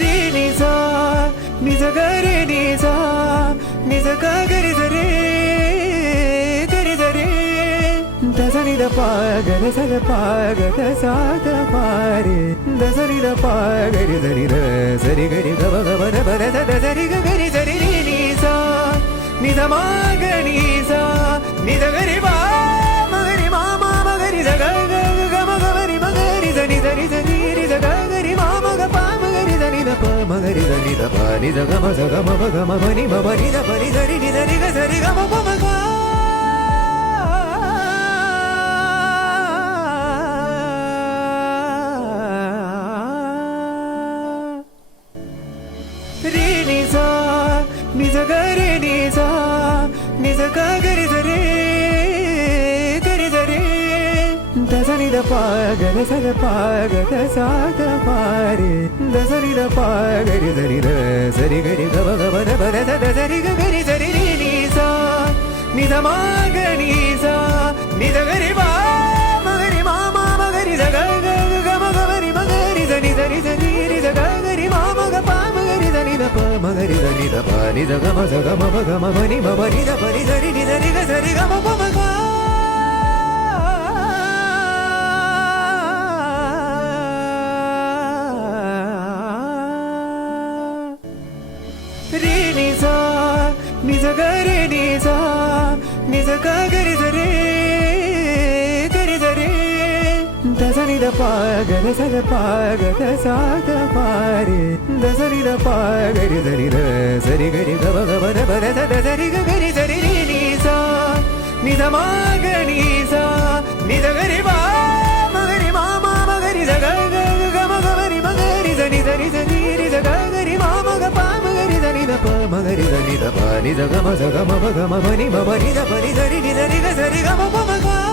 रे नि सा नि ज ग रे नि सा नि ज ग ग रे ज रे ग रे ज रे द स नि द प ग रे स ग प ग ग सा ग प रे द स नि द प ग रे ज रे द स रे ग रे ग ब ग ब द ब द स द स रे ग ग रे ज रे रे नि सा नि ध म ग नि सा नि ध ग रे ब म ग रे म म म ग रे ज ग ग ग म ग रे म ग रे ज नि ज रे ज नि रे ज ग ग रे म म ग प म ग रे ज नि द प म ग रे ज नि द प नि ज ग म ज ग म ब ग म ब नि म ब नि द प नि ज रे नि ज रे ग ज रे ग म प म ग रे नि सा नि ज ग रे नि सा नि ज ग ग रे ज रे ग रे ज रे द स नि द प ग रे स ग प ग ग सा ग प रे द स नि द प ग रे ज रे द स रे ग रे ग ब ग ब द ब द स द स रे ग ग रे ज रे रे नि सा नि ध म ग नि सा नि ध ग रे ब म ग रे म म म ग रे ज ग ग ग म ग ब रे म ग रे ज नि ज रे ज नि रे ज ग ग रे म म ग प म ग रे ज नि द प म ग रे ज नि द प नि ज ग म ज ग म ब ग म ब नि म ब नि द प नि ज रे नि ज रे ग ज रे ग म प म ग रे नि सा नि ज ग रे नि सा नि ज ग ग रे ज रे ग रे ज रे द स नि द प ग रे स ग प ग ग सा ग प रे द स नि द प ग रे ज रे द स रे ग रे ग ब ग ब द ब द स द स रे ग ग रे ज रे रे नि सा नि ध म ग नि सा नि ध ग रे ब म ग रे म म म ग रे ज ग ग ग म ग ब रे म ग रे ज नि ज रे ज नि रे ज ग ग रे म म ग प म ग रे ज नि द प म ग रे ज नि द प नि ज ग म ज ग म ब ग म ब नि म ब नि द प नि ज रे नि ज रे ग ज रे ग म प म ग